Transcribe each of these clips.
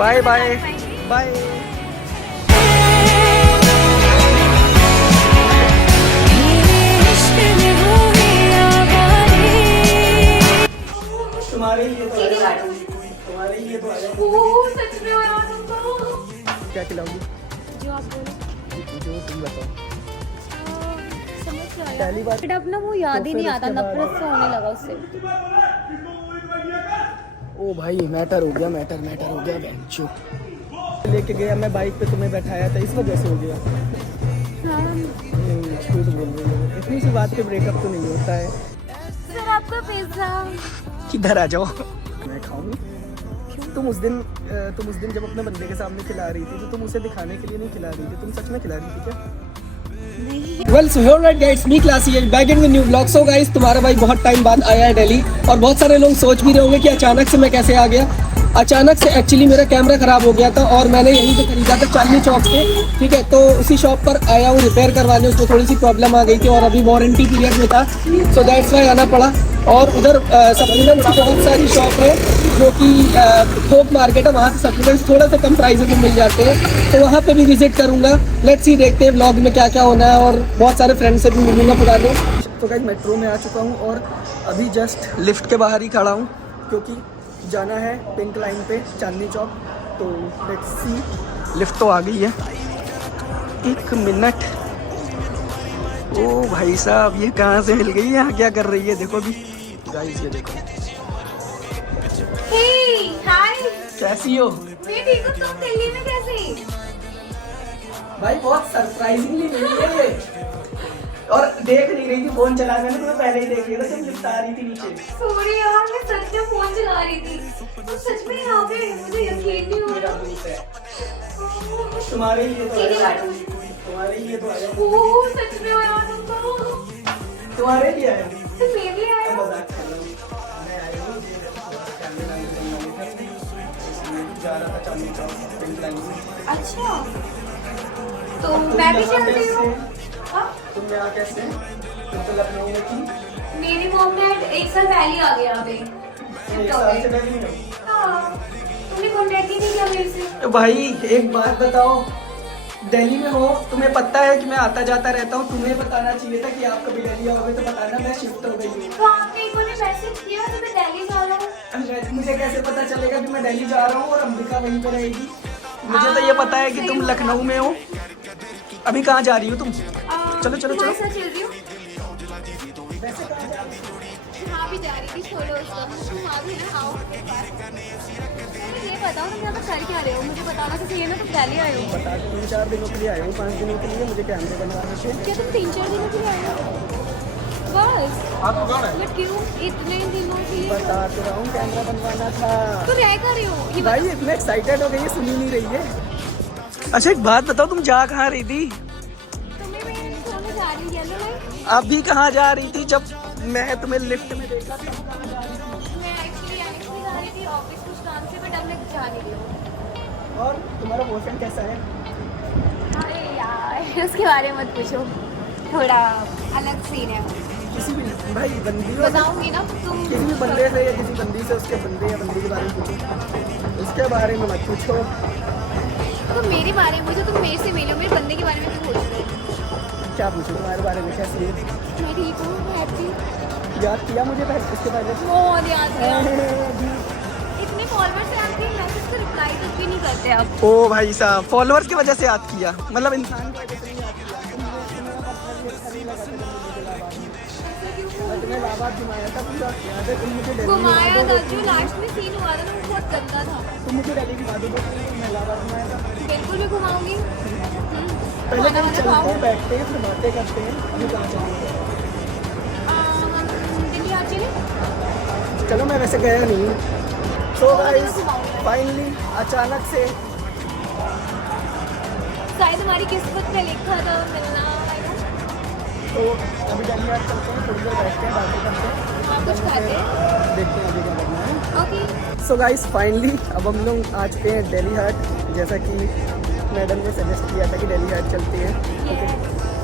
Bye bye bye. तुम्हारे लिए तो आया, तुम्हारे लिए तो आया। सच में बना दूंगा। क्या खिलाऊंगी? जो आप बोलो, जो तुम बताओ। समझ आया। पहली बार बट अब ना वो याद ही नहीं आता, नफरत से होने लगा उससे। ओ भाई मैटर हो गया, मैटर हो गया। बेंचो लेके गया मैं बाइक पे, तुम्हें बैठाया था, इस वजह से हो गया। हाँ। झूठ बोल रही हो, इतनी सी बात पे ब्रेकअप तो नहीं होता है। सर आपका पिज्जा। किधर आ जाओ, मैं खाऊंगी। तुम उस दिन जब अपने बंदे के सामने खिला रही थी, तो तुम उसे दिखाने के लिए नहीं खिला रही थी, तुम सच में खिला रही थी क्या? Well, so here right guys, me Classy and back in the new vlog. So guys, तुम्हारा भाई बहुत टाइम बाद आया है दिल्ली, और बहुत सारे लोग सोच भी रहे होंगे कि अचानक से मैं कैसे आ गया। अचानक से एक्चुअली मेरा कैमरा खराब हो गया था, और मैंने यहीं से खरीदा था चांदनी चौक से, ठीक है। तो उसी शॉप पर आया हूँ रिपेयर करवाने, उसको थोड़ी सी प्रॉब्लम आ गई थी और अभी वारंटी पीरियड में था, सो दैट्स वाई आना पड़ा। और उधर सप्लीमेंट्स की बहुत सारी शॉप है जो कि थोक मार्केट है, वहाँ से सप्लीमेंट्स थोड़ा सा कम प्राइस में मिल जाते हैं, तो वहाँ पे भी विजिट करूँगा। लेट्स सी, देखते हैं व्लॉग में क्या क्या होना है, और बहुत सारे फ्रेंड से भी मिलूंगा पुराने। तो गाइस मेट्रो में आ चुका हूँ और अभी जस्ट लिफ्ट के बाहर ही खड़ा हूँ, क्योंकि जाना है पिंक लाइन पे चांदनी चौक। तो लेट्स सी, लिफ्ट तो आ गई है। एक मिनट। ओ भाई साहब, ये कहाँ से मिल गई है? यहाँ क्या कर रही है? देखो अभी गाइस, ये देखो। हाय, कैसी हो? मैं ठीक हूँ, तुम दिल्ली में कैसे? भाई बहुत सरप्राइजिंगली मिली है ये, और देख नहीं रही थी, फोन चला मैंने तुम्हें पहले ही देख लिया था जब लिफ्ट आ रही थी नीचे। सॉरी यार, मैं सच में फोन चला रही थी। तुम सच में यहाँ पे? मुझे यकीन नहीं हो मेरा रहा। भूत है। तुम्हारे लिए तो आया, तुम्हारे लिए तो आया, सच में बना दूंगा। तुम्हारे लिए आया। तो मेरे लिए आया। मजाक कर रहा हूँ। मैं आया हूँ कैमरे लाइन करने वाले थे, इसलिए जा रहा था चांदनी चौक पिंक लाइन में। अच्छा, तो मैं भी चल रही हूँ। हाँ? तुम यहाँ कैसे? तुम तो लखनऊ में थी। मेरी मॉम डैड एक साल पहले आ गया यहाँ पे। एक साल से मैं भी नहीं हूँ। हाँ, तुमने कॉन्टैक्ट ही नहीं किया मेरे से। भाई एक बात बताओ, दिल्ली में हो, तुम्हें पता है कि मैं आता जाता रहता हूँ, तुम्हें बताना चाहिए था कि आप कभी दिल्ली आओगे तो बताना, मैं शिफ्ट हो गई हूँ। तो आपने एक बार मैसेज किया तो मैं दिल्ली जा रहा हूँ। मुझे कैसे पता चलेगा कि मैं दिल्ली जा रहा हूँ और अंबिका वहीं पर रहेगी? मुझे तो ये पता है कि तुम लखनऊ में हो। अभी कहाँ जा रही हो तुम? चलो चलो चलो। साथ चल रही हूँ। वैसे कहाँ जा रही हो? वहाँ भी जा रही थी, छोड़ो उसको। तुम आ भी ना, आओ मेरे पास। मुझे ये बताओ तुम यहाँ पर कर क्या रहे हो? मुझे बताना तो चाहिए ना, तुम दिल्ली आए हो। बता, 3-4 दिनों के लिए आया हूँ, 5 दिनों के लिए मुझे कैमरे बनवाने थे। क्या तुम 3-4 दिनों के लिए आए हो? बस? बट क्यों इतने दिनों के लिए? बता तो रहा हूँ, कैमरा बनवाना था। तो रह कर रहे हो ये भाई इतना एक्साइटेड हो गई है, सुन ही नहीं रही है। अच्छा एक बात बताओ, तुम जा कहाँ रही थी? तुम्हें मैं सामने जा रही हूँ, येलो लाइट। अभी कहाँ जा रही थी? जब मैं तुम्हें लिफ्ट में देखा तब कहाँ जा रही थी? मैं एक्चुअली एलेक्स जा रही थी ऑफिस कुछ काम से, बट अब मैं जा नहीं रही हूँ। और तुम्हारा बॉयफ्रेंड कैसा है? अरे यार उसके बारे में मत पूछो, थोड़ा अलग सीन है। किसी भी भाई बंदी हो, बताऊंगी ना तुम। किसी भी बंदे से या किसी बंदी से उसके बंदे या बंदी के बारे में पूछो, उसके बारे में मत पूछो। तुम मेरे बारे में पूछो, तुम मेरे से मिलो, मेरे बंदे के बारे में क्यों पूछ रहे हो? क्या पूछो तुम्हारे बारे में? कैसी है? मैं ठीक हूँ, मैं हैप्पी। याद किया मुझे पहले, इसके पहले? बहुत याद किया। इतने फॉलोअर्स से आपके मैसेज को रिप्लाई तक भी नहीं करते अब। ओ भाई साहब, फॉलोअर्स की वजह से याद किया, मतलब इंसान की वजह से नहीं याद किया। तुम्हें इलाहाबाद घुमाया था पूरा, याद है? तुम मुझे दिल्ली घुमाया घुमा था, दो। जो लास्ट में सीन हुआ था ना वो बहुत गंदा था। तुम मुझे दिल्ली घुमा दो, मैं इलाहाबाद घुमाया था। बिल्कुल भी घुमाऊंगी। पहले खाना कहीं वाना चलते खाओ। हैं, बैठते हैं, फिर बातें करते हैं। अभी कहाँ चलेंगे? हम दिल्ली आ चले। चलो, मैं वैसे गया नहीं हूँ। सो गाइस फाइनली अचानक से शायद हमारी किस्मत में लिखा था मिलना। तो अभी दिल्ली आज चलते हैं, थोड़ी देर बैठते हैं, बातें करते हैं, हाँ, कुछ खाते हैं। देखते हैं अभी क्या करना है। ओके। सो गाइस फाइनली अब हम लोग आ चुके हैं दिल्ली हाट, जैसा कि मैडम ने सजेस्ट किया था कि दिल्ली हाट चलते हैं।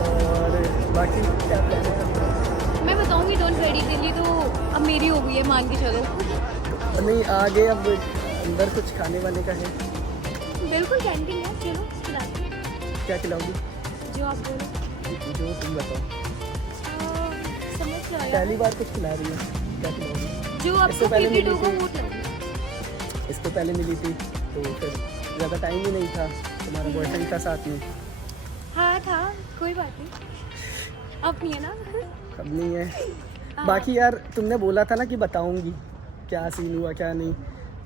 और बाकी क्या प्लान है? मैं बताऊंगी, डोंट वेरी। दिल्ली तो अब मेरी हो गई है, मान के चलो। नहीं, आगे अब अंदर कुछ खाने वाले का है। बिल्कुल कैंटीन है, चलो खिलाते हैं। क्या खिलाओगी? जो आप बोलो। जो तुम बताओ। समझ क्या आया? पहली बार कुछ खिला रही है, क्या खिलाओगी? जो इससे आपको पहले 52 मिली को थी। वो खिलाऊंगी। इसको पहले मिली थी तो फिर ज़्यादा टाइम भी नहीं था, तुम्हारा बॉयफ्रेंड था साथ में। हाँ था, कोई बात नहीं। अब नहीं है ना? अब नहीं है। बाकी यार तुमने बोला था ना कि बताऊंगी क्या सीन हुआ क्या नहीं,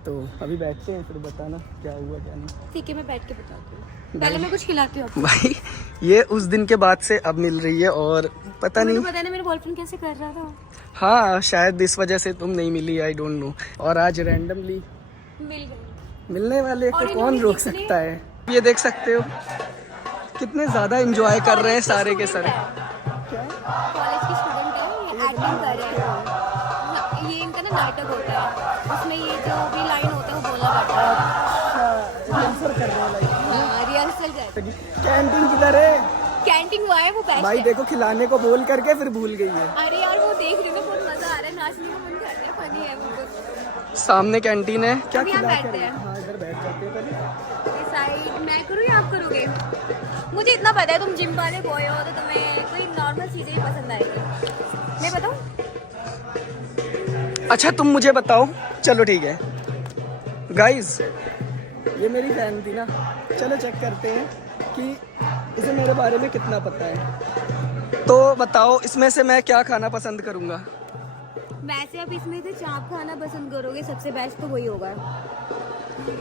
तो अभी बैठते हैं फिर बताना क्या हुआ क्या नहीं। ठीक है, मैं बैठ के बताती हूँ। पहले मैं कुछ खिलाती हूँ आपको। भाई ये उस दिन के बाद से अब मिल रही है और पता तुम्हें नहीं। तो पता है ना मेरा बॉयफ्रेंड कैसे कर रहा था। हाँ शायद इस वजह से तुम नहीं मिली, आई डोंट नो। और आज रैंडमली मिल गई। मिलने वाले और को इन्होंने कौन रोक कितने- सकता है। ये देख सकते हो कितने ज़्यादा एंजॉय कर रहे हैं सारे के सारे। क्या? कॉलेज की स्टूडेंट है, ये एक्टिंग कर रहे हैं। ये इनका ना नाटक होता है, उसमें ये जो भी लाइन होता है वो बोलना पड़ता है। रिहर्सल कर रहे हैं लाइक। हाँ, रिहर्सल जाए। कैंटीन किधर है? कैंटीन वो है, वो बेस्ट भाई है। देखो खिलाने को बोल करके फिर भूल गई है। अरे यार वो देख रहे ना, बहुत मजा आ रहा है, नाचने का मन कर रहा है, फनी है बिल्कुल। सामने कैंटीन है, क्या अभी हम खिला बैठते कर? हैं। हाँ इधर बैठ जाते हैं पहले। ये साइड मैं करूँ या आप करोगे? मुझे इतना पता है तुम जिम वाले बॉय हो तो तुम्हें कोई नॉर्मल चीजें ही पसंद आएगी। मैं बताऊँ? अच्छा तुम मुझे बताओ, चलो ठीक है। गाइस ये मेरी फैन थी ना, चलो चेक करते हैं कि इसे मेरे बारे में कितना पता है। तो बताओ इसमें से मैं क्या खाना पसंद करूँगा? वैसे आप इसमें से चाप खाना पसंद करोगे, सबसे बेस्ट तो वही होगा।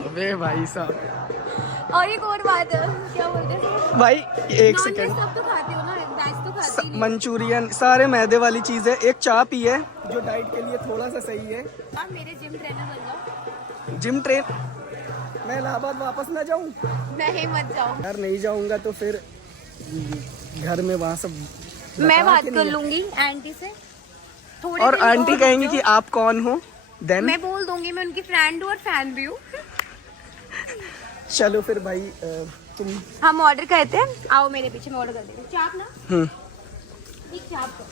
अबे भाई साहब, और एक और बात है, क्या बोलते हैं, भाई एक नॉन वेज सेकंड। सब तो खाते हो ना, वेज तो खाते ही नहीं। मंचूरियन सारे मैदे वाली चीज़ है, एक चाप ही है जो डाइट के लिए थोड़ा सा सही है। आप मेरे जिम ट्रेनर बन जाओ। जिम ट्रेन मैं इलाहाबाद वापस ना जाऊँ नहीं मत जाओ, यार, नहीं जाऊँगा तो फिर घर में वहाँ सब मैं बता बात के कर नहीं- लूंगी आंटी से। थोड़े और दिन आंटी और कहेंगी रुक कि जाओ। आप कौन हो देन। मैं बोल दूंगी मैं उनकी फ्रेंड हूँ और फैन भी हूँ। चलो फिर भाई तुम हम ऑर्डर करते हैं, आओ मेरे पीछे, मैं ऑर्डर कर देती हूँ। चाप ना, एक चाप कर।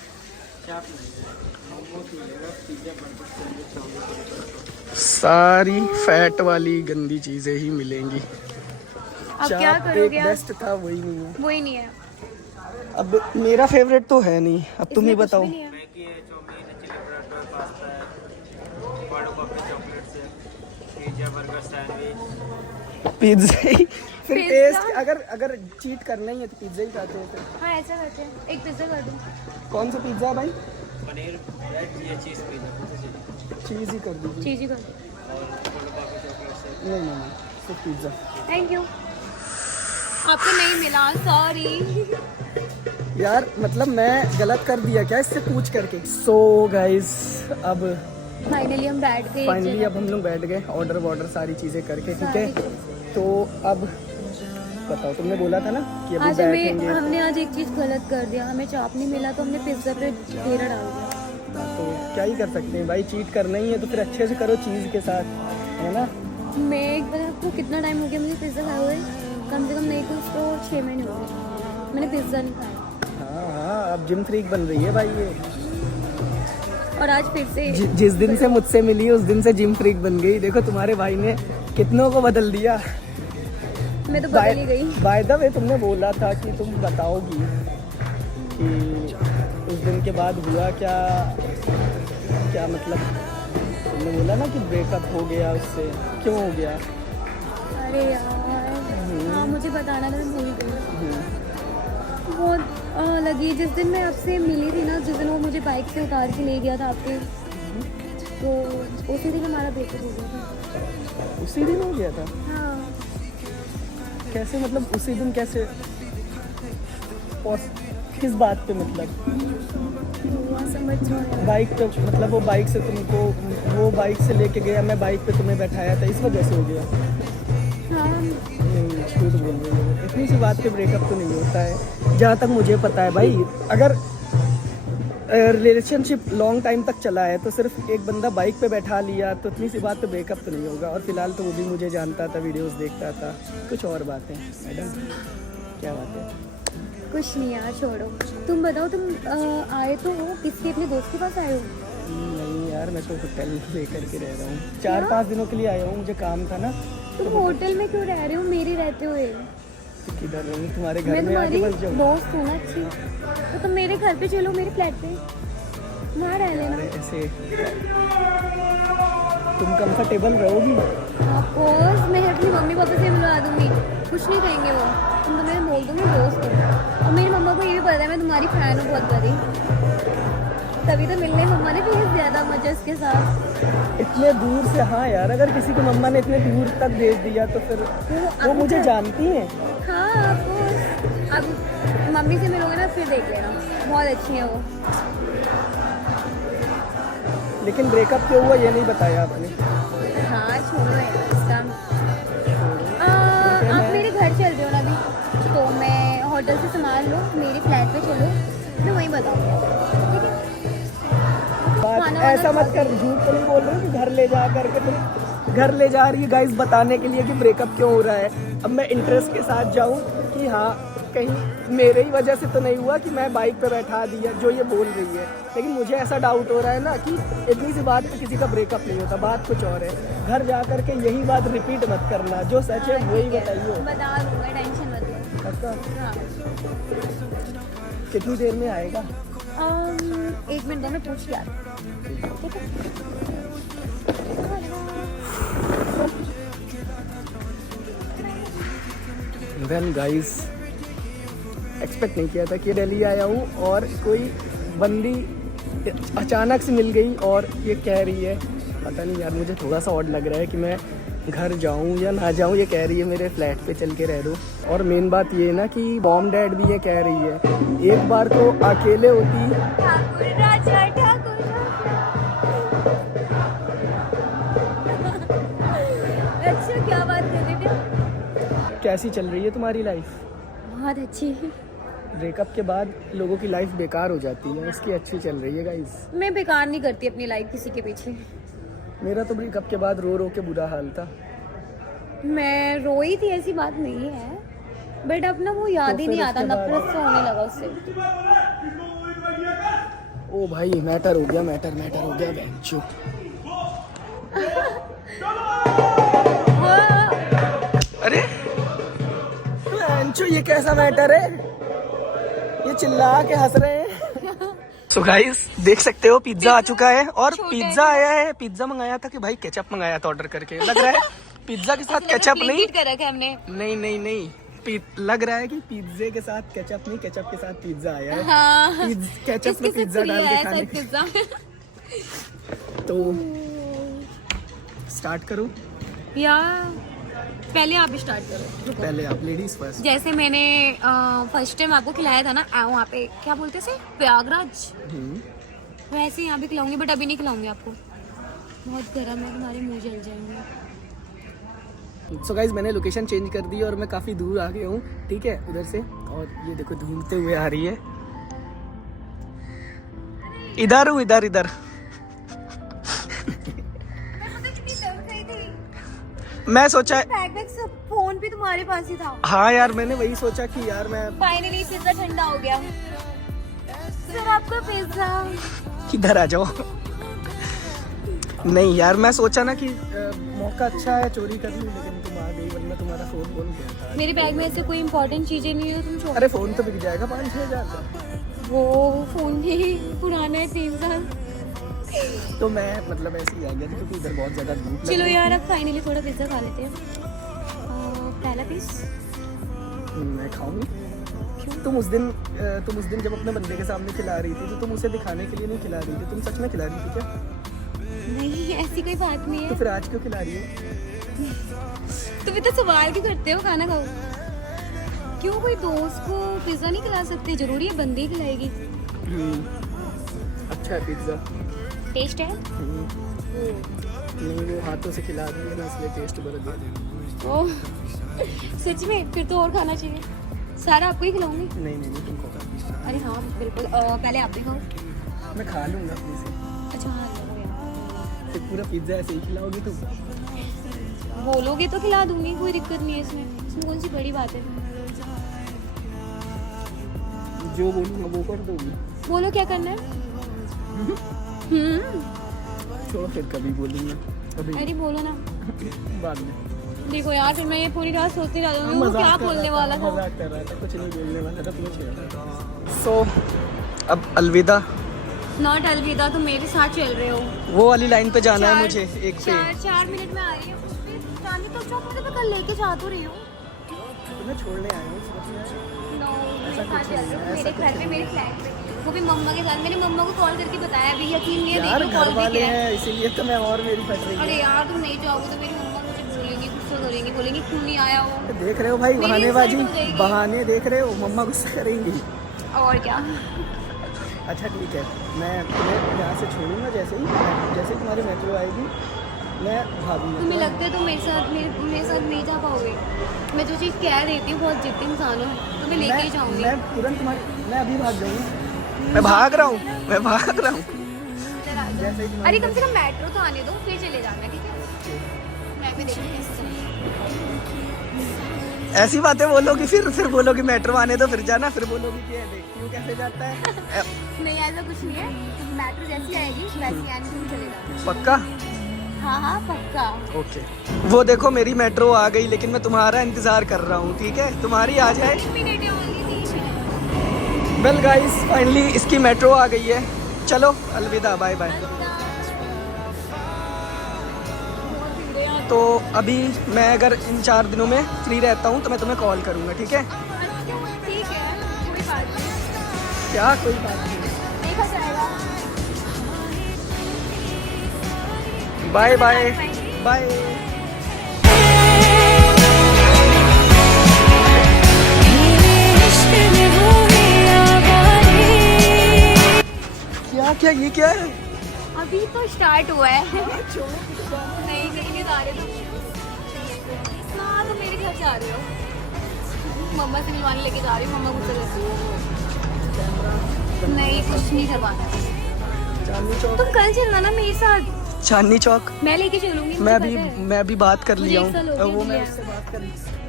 सारी फैट वाली गंदी चीजें ही मिलेंगी। अब क्या चाप करोगे एक आप? बेस्ट था, वही नहीं है। वही नहीं है। अब मेरा फेवरेट तो है नहीं, अब तुम ही इसमें कुछ बताओ। भी नहीं है। पिज्जा ही फिर पिज्जा? टेस्ट, अगर चीट करना ही है तो पिज्जा ही खाते हैं फिर। हाँ ऐसा करते हैं, एक पिज्जा कर दूँ। कौन सा पिज्जा भाई? पनीर ब्रेड या चीज़ पिज़्ज़ा। चीज़ ही कर दीजिए। चीज ही कर दूँ। नहीं सिर्फ पिज्जा। Thank you. आपको नहीं मिला, सॉरी। यार मतलब मैं गलत कर दिया क्या इससे पूछ करके? सो गाइस अब फाइनली हम बैठ गए। फाइनली अब हम लोग बैठ गए, ऑर्डर सारी चीज़ें करके, ठीक है। तो अब बताओ, तुमने बोला था ना कि अभी आज बैठेंगे। हमने आज एक चीज गलत कर दिया, हमें चाप नहीं मिला तो हमने पिज्जा पे घेरा डाल दिया। तो क्या ही कर सकते हैं भाई, चीट करना ही है तो फिर अच्छे से करो चीज़ के साथ, है ना। मैं एक बार, आपको कितना टाइम हो गया मुझे पिज्जा खाए हुए? कम से कम नहीं कुछ तो 6 महीने हो गए मैंने पिज्जा नहीं खाया। हाँ अब जिम फ्रीक बन रही है भाई ये। और आज फिर से जिस दिन से मुझसे मिली उस दिन से जिम फ्रीक बन गई। देखो तुम्हारे भाई ने कितनों को बदल दिया। मैं तो बदल ही गई। बाय द वे तुमने बोला था कि तुम बताओगी कि उस दिन के बाद हुआ क्या क्या, मतलब तुमने बोला ना कि ब्रेकअप हो गया उससे, क्यों हो गया? अरे यार हाँ मुझे बताना था, मैं भूल गई। बहुत लगी जिस दिन मैं आपसे मिली थी ना, जिस दिन वो मुझे बाइक से उतार के ले गया था आपके, तो उसी दिन हमारा ब्रेकअप हो गया था। उसी दिन हो गया था? हाँ कैसे, मतलब उसी दिन कैसे, किस बात पे? मतलब हुआ समझ में आया। बाइक पे, मतलब वो बाइक से तुमको, वो बाइक से लेके गया, मैं बाइक पे तुम्हें बैठाया था, इस वजह से हो गया? हाँ नहीं झूठ बोल रहे हो, इतनी सी बात पे ब्रेकअप तो नहीं होता है जहाँ तक मुझे पता है भाई। अगर रिलेशनशिप लॉन्ग टाइम तक चला है तो सिर्फ एक बंदा बाइक पे बैठा लिया तो इतनी सी बात पे ब्रेकअप तो नहीं होगा। और फिलहाल तो वो भी मुझे जानता था, वीडियोस देखता था, कुछ और बातें। मैडम क्या बात है? कुछ नहीं यार, छोड़ो। तुम बताओ, तुम आए तो हो किसी अपने दोस्त के पास आए हो? नहीं यार, मैं तो होटल ले करके रह रहा हूँ, 4-5 दिनों के लिए आया हूँ, मुझे काम था ना। तुम होटल में क्यों रह रहे हो मेरे रहते हुए? किधर रहूँ? तुम्हारे घर मैं में आके तुम्हारी बस जाऊँ? दोस्त हूँ ना अच्छी, तो तुम मेरे घर पे चलो, मेरे फ्लैट पे वहाँ रह लेना। अरे ऐसे तुम कंफर्टेबल रहोगी? ऑफकोर्स मैं अपनी मम्मी पापा से मिलवा दूंगी, कुछ नहीं कहेंगे वो। तुम तो मैं बोल दूंगी दोस्त हो, और मेरी मम्मा को ये भी पता है मैं तुम्हारी फैन हूँ बहुत बड़ी, तभी तो मिलने मम्मा ने भेज दिया था मुझे उसके साथ। इतने दूर से? हाँ यार, अगर किसी को मम्मा ने इतने दूर तक भेज दिया तो फिर वो मुझे जानती हैं। हाँ ऑफकोर्स, अब मम्मी से मिलोगे ना फिर देख लेना, बहुत अच्छी है वो। लेकिन ब्रेकअप क्यों हुआ ये नहीं बताया आपने। हाँ छोड़ो यार इसका। आप मेरे घर चल रहे हो ना अभी, तो मैं होटल से सामान लो, मेरे फ्लैट पे चलो, मैं वहीं बताऊँगी, ठीक है? बात खाना ऐसा वाना मत कर, झूठ तो नहीं बोल रही कि घर ले जा करके तुम घर ले जा रही है गाइस बताने के लिए कि ब्रेकअप क्यों हो रहा है। अब मैं इंटरेस्ट के साथ जाऊं कि हाँ कहीं मेरे ही वजह से तो नहीं हुआ कि मैं बाइक पे बैठा दिया जो ये बोल रही है, लेकिन मुझे ऐसा डाउट हो रहा है ना कि इतनी सी बात पे किसी का ब्रेकअप नहीं होता, बात कुछ और है। घर जा करके यही बात रिपीट मत करना, जो सच है वही बताइए। बता दूंगा, टेंशन मत लो। पक्का? हाँ। कितनी देर में आएगा? 1 मिनट दो, मैं पूछ के आती हूँ, ठीक है? वेल गाइस, एक्सपेक्ट नहीं किया था कि दिल्ली आया हूँ और कोई बंदी अचानक से मिल गई और ये कह रही है, पता नहीं यार मुझे थोड़ा सा ऑड लग रहा है कि मैं घर जाऊँ या ना जाऊँ। ये कह रही है मेरे फ्लैट पे चल के रह दो, और मेन बात ये ना कि मॉम डैड भी ये कह रही है। एक बार तो अकेले होती। ठाकुर राजा, ठाकुर राजा। अच्छा क्या बात कर रहे थे? कैसी चल रही है तुम्हारी लाइफ? बहुत अच्छी। ब्रेकअप के बाद लोगों की लाइफ बेकार हो जाती है, उसकी अच्छी चल रही है गाइस। मैं बेकार नहीं करती अपनी लाइफ किसी के पीछे। मेरा तो ब्रेकअप के बाद रो रो के बुरा हाल था। मैं रोई थी ऐसी बात नहीं है, बट अब ना वो याद तो ही फिर नहीं आता, उसके बाद- नफरत से होने लगा उससे। ओ भाई मैटर हो गया, मैटर हो गया बेंचो। अरे बेंचो ये कैसा मैटर है? ये चिल्ला के हंस रहे हैं। सो गाइस देख सकते हो पिज्जा आ चुका है, और पिज्जा आया है। पिज्जा मंगाया था कि भाई केचप मंगाया था ऑर्डर करके, लग रहा है पिज्जा के साथ केचप नहीं कर रखा है हमने। नहीं लग रहा है कि पिज्जे के साथ केचप नहीं, केचप के साथ पिज्जा आया है। हाँ। केचप में पिज्जा डाल के खाने पिज्जा। तो स्टार्ट करो या पहले आप स्टार्ट करो। पहले आप, लेडीज फर्स्ट। जैसे मैंने फर्स्ट टाइम आपको खिलाया था ना वहाँ पे, क्या बोलते थे, प्रयागराज, वैसे यहाँ भी खिलाऊंगी, बट अभी नहीं खिलाऊंगी आपको, बहुत गर्म है, तुम्हारे मुंह जल जाएंगे। सो गाइज मैंने लोकेशन चेंज कर दी और मैं काफ़ी दूर आ गया हूँ, ठीक है, उधर से। और ये देखो ढूंढते हुए आ रही है, इधर हूँ, इधर मैं सोचा सब फोन भी तुम्हारे पास ही था। हाँ यार, मैंने वही सोचा कि यार मैं फाइनली पिज्जा ठंडा हो गया। सर आपका पिज्जा। इधर आ जाओ। नहीं यार, मैं सोचा ना कि मौका अच्छा है चोरी कर लूं, लेकिन तुम आ गई, वरना तुम्हारा फोन गया था। मेरे बैग में ऐसे कोई इंपॉर्टेंट चीजें नहीं है, तुम छोड़। अरे फोन तो बिक जाएगा 5-6 हज़ार का। वो फोन भी पुराना है, 3 साल। तो मैं मतलब ऐसे ही आ गया था क्योंकि इधर बहुत ज्यादा धूप लग चलो रही यार अब फाइनली थोड़ा पिज्जा खा लेते हैं। पहला पीस थी। मैं खाऊंगी। तुम उस दिन जब अपने बंदे के सामने खिला रही थी तो तुम उसे दिखाने के लिए नहीं खिला रही थी, तुम सच में खिला रही थी क्या? नहीं, ऐसी कोई बात नहीं तो है। फिर आज क्यों खिला रही हो? तुम इतना सवाल क्यों करते हो? खाना खाओ। क्यों कोई दोस्त को पिज्जा नहीं खिला सकते? जरूरी है बंदे ही खिलाएगी। अच्छा है पिज्जा। टेस्ट है? नहीं, वो हाथों से खिला रही है ना, इसलिए टेस्ट बदल गया। ओह सच में? फिर तो और खाना चाहिए। सारा आपको ही खिलाऊंगी। नहीं तुम खाओ। अरे हाँ बिल्कुल, पहले आप भी खाओ। मैं खा लूंगा अपने से। अच्छा हाँ लो यार। फिर पूरा पिज्जा ऐसे ही खिलाओगी तुम? बोलोगे तो खिला दूंगी, कोई दिक्कत नहीं है इसमें कौन सी बड़ी बात है। जो बोलूँगा वो कर दोगी? बोलो क्या करना है। छोड़ो, फिर कभी बोलूँगा, कभी अरे बोलो ना। बाद में। देखो यार, फिर मैं ये पूरी रात सोचती रह जाऊंगी वो क्या बोलने वाला था। मजाक कर रहा था, कुछ नहीं बोलने वाला था, पूछ रहा। सो अब अलविदा। नॉट अलविदा, तुम मेरे साथ चल रहे हो। वो वाली लाइन पे जाना है मुझे, एक पे। 4 मिनट में आ रही हूँ। चांदी तो चौक मुझे तो कल लेके जा तो रही हूँ। तुम्हें छोड़ने आया हूँ। नो, मेरे साथ चल रहे हो मेरे घर पे, मेरे फ्लैट पे, वो भी मम्मा के साथ। मैंने मम्मा को कॉल करके बताया, अभी यकीन नहीं है, यार देखो घर कॉल भी वाले किया है। हैं इसीलिए तो मैं और मेरी फट रही अरे है। यार, तुम नहीं जाओगे तो मेरी मम्मा मुझे बोलेंगी, गुस्सा करेंगी, बोलेंगी क्यों नहीं आया वो। देख रहे हो भाई, मेरी बहानेबाजी, insult हो जाएगी। बहाने देख रहे हो, मम्मा गुस्सा करेंगी। और क्या। अच्छा ठीक है, मैं तुम्हें यहाँ से छोड़ूंगा जैसे ही तुम्हारी मेट्रो आएगी मैं भागूंगा। तुम्हें लगता है तुम मेरे साथ नहीं जा पाओगे? मैं जो चीज़ कह देती हूँ, बहुत जिद्दी इंसान हूँ, तुम्हें लेके ही जाऊंगी। मैं तुरंत मैं अभी भाग जाऊंगा। मैं भाग रहा हूँ। जैसे ही अरे कम से कम मेट्रो तो आने दो, फिर चले जाना, ठीक है? मैं भी देखूंगी कैसे चलती है। ऐसी बातें बोलोगी, फिर बोलोगी मेट्रो आने दो फिर जाना, फिर बोलोगी कि देखती हूँ कैसे जाता है। नहीं, ऐसा कुछ नहीं है, मेट्रो जैसी आएगी वैसी आने तुम चले जाना। पक्का? हाँ पक्का। ओके। वो देखो मेरी मेट्रो आ गई, लेकिन मैं तुम्हारा इंतजार कर रहा हूँ, ठीक है? तुम्हारी आ जाए। वेल गाइस, फाइनली इसकी मेट्रो आ गई है। चलो अलविदा, बाय बाय। तो अभी मैं अगर इन 4 दिनों में फ्री रहता हूँ तो मैं तुम्हें कॉल करूँगा, ठीक है? ठीक है, कोई बात नहीं, क्या कोई बात नहीं। देखा जाएगा। Bye bye bye. क्या ये क्या है? अभी तो स्टार्ट हुआ है। नहीं जा रहे तुम। हाँ, तुम मेरे घर जा रहे हो। मम्मा से मिलवाने लेके जा रही हूँ, मम्मा गुस्सा करती है। नहीं, कुछ नहीं करवाना। चांदनी चौक। तुम कल चलना ना मेरे साथ। चांदनी चौक मैं लेके चलूंगी। मैं भी बात कर लिया मुझे 1 साल हो हूँ। गया वो मैं लिया। उससे बात कर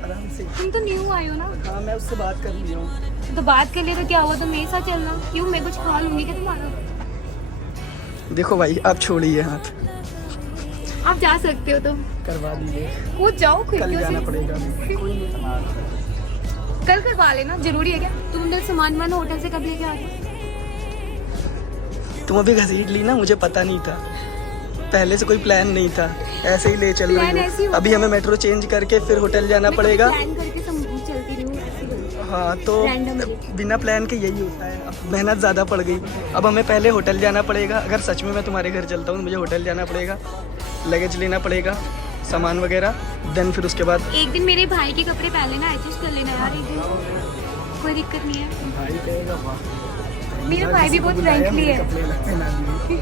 आराम से। तुम तो न्यू आए हो ना। हाँ, मैं उससे बात कर लिया हूँ। तो बात कर लिया तो क्या हुआ, तो मेरे साथ चलना। क्यों, मैं कुछ खा लूंगी क्या तुम्हारा? देखो भाई, आप छोड़िए हाथ। आप जा सकते हो तो करवा दीजिए। वो जाओ कल खिड़कियों जाना से। पड़ेगा। कोई नहीं। कल करवा लेना, जरूरी है क्या? तुमने सामान होटल से कब लेके आ गए? तुम अभी घसीट ली ना, मुझे पता नहीं था, पहले से कोई प्लान नहीं था, ऐसे ही ले चल प्लान रही ऐसे ही हूँ। होता अभी हमें मेट्रो चेंज करके फिर होटल जाना पड़ेगा। प्लान करके तुम चलती रही हो, ऐसे ही होता है। हाँ, तो Randomly। बिना प्लान के यही होता है। अब मेहनत ज़्यादा पड़ गई। अब हमें पहले होटल जाना पड़ेगा। अगर सच में मैं तुम्हारे घर चलता हूँ तो मुझे होटल जाना पड़ेगा, लगेज लेना पड़ेगा, सामान वगैरह, देन फिर उसके बाद एक दिन मेरे भाई के कपड़े पहन लेना, एडजस्ट कर लेना यार, एक दिन कोई दिक्कत नहीं है। भाई कहेगा वाह, मेरा भाई भी बहुत फ्रेंकली है। कपड़े लगते ना दिए।